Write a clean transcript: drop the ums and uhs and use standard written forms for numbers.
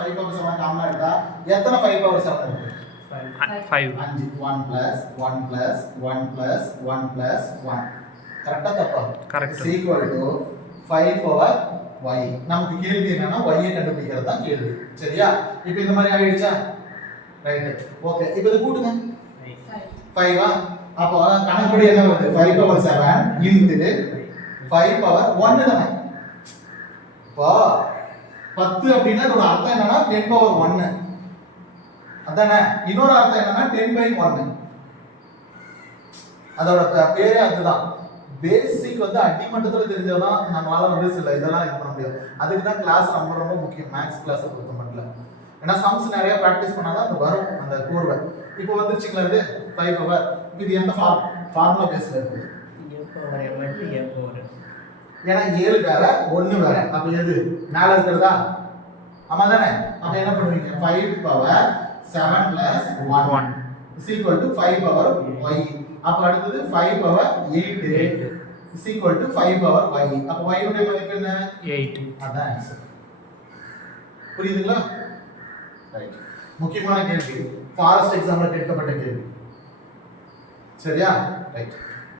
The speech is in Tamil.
5 power 7 காமனா எடுத்தா எத்தனை 5 power 7 இருக்கு? 5. 5 1 plus 1 plus 1 plus 1 plus 1 கரெக்ட்டா தப்பா? Correct. is equal to 5 power y. நமக்கு கேள்வி என்னன்னா y ஐ கண்டுபிடிக்கிறது தான் கேள்வி. சரியா? இப்போ இந்த மாதிரி ஆயிடுச்சா? ரைட். ஓகே. இப்போ இத கூட்டுங்க. 5 ஆ? அப்போ கணக்குப்படி என்ன வருது? 5 power 7 into 5 power 1 தானே. இப்போ 10 அப்படினா அதோட அர்த்தம் என்னன்னா 10 power 1. அதானே? இன்னொரு அர்த்தம் என்னன்னா 10 by 1. அதோட பேரே அதுதான். பேசிக் வந்து அடிமட்டத்துல தெரிஞ்சவனா நம்மளால வந்து சில இதெல்லாம் இது பண்ண முடியும். அதுக்கு தான் கிளாஸ் ரொம்ப ரொம்ப முக்கியம். மேக்ஸ் கிளாஸ் பொறுத்த மட்டும். ஏன்னா சம்ஸ் நிறைய பிராக்டிஸ் பண்ணாதான் அது வரும் அந்த கோர்வை. இப்போ வந்துருச்சுங்களா இது 5 பவர். இது எந்த ஃபார்முலா பேஸ்ல இருக்கு? a power m into a power. ஏன்னா 7 வேற 1 வேற. அப்ப எது மேல இருக்குறதா? ஆமா தானே? அப்ப என்ன பண்ணுவீங்க? 5 power 7 plus 1 is equal to 5 power y. அப்ப அடுத்தது 5 power 8 is equal to 5 power y. அப்ப y உடைய மதிப்பு என்ன? 8. அதான் ஆன்சர். புரியுதுங்களா? ரைட். முக்கியமான கேள்வி. ஃபாரஸ்ட் எக்ஸாம்ல கேட்கப்பட்ட கேள்வி. சரியா? ரைட்.